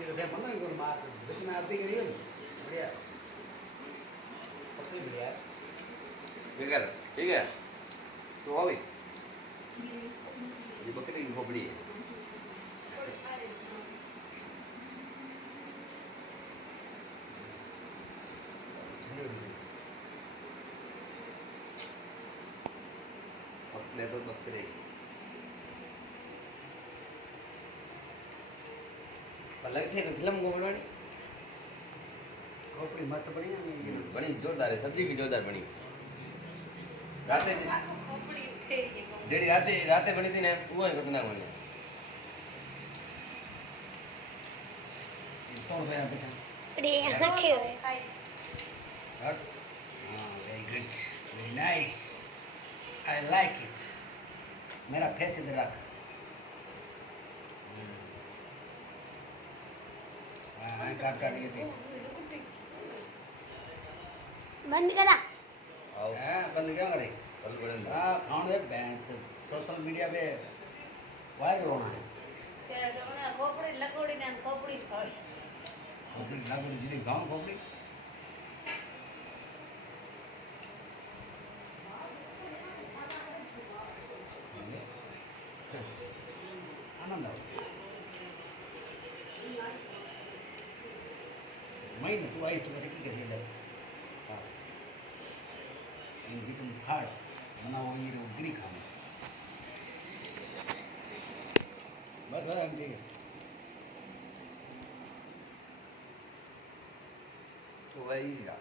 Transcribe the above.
थे मनो ही कोई मार बीच में आती करिए बढ़िया पक्की बढ़िया ठीक है तो हो गई ये बकरी की खोपड़ी है अपने तो बकरे अलग थे फिल्म को बनवानी खोपड़ी मस्त बनी है बनी जोरदार है सब्जी भी जोरदार बनी राते जेडी राते राते बनी थी ने वो ही खतरनाक बनी तोड़ गया पीछे अरे आंखें हट हाँ very good very nice I like it मेरा फेस इधर रख हाँ काट काट के दे बंद करा आओ हाँ बंद क्या करे कल बड़े हाँ खाने दे बैंक से सोशल मीडिया पे वायरल होना है खोपड़ी लगोड़ी ने खोपड़ी खाई खोपड़ी लागू जी गाँव खोपड़ी आनंद आओ महीने तू आई तो वैसे की कर ले हाँ इन बीच में फाड़ मना वो ये गिरी खाने बस बस हम ठीक है तो वही था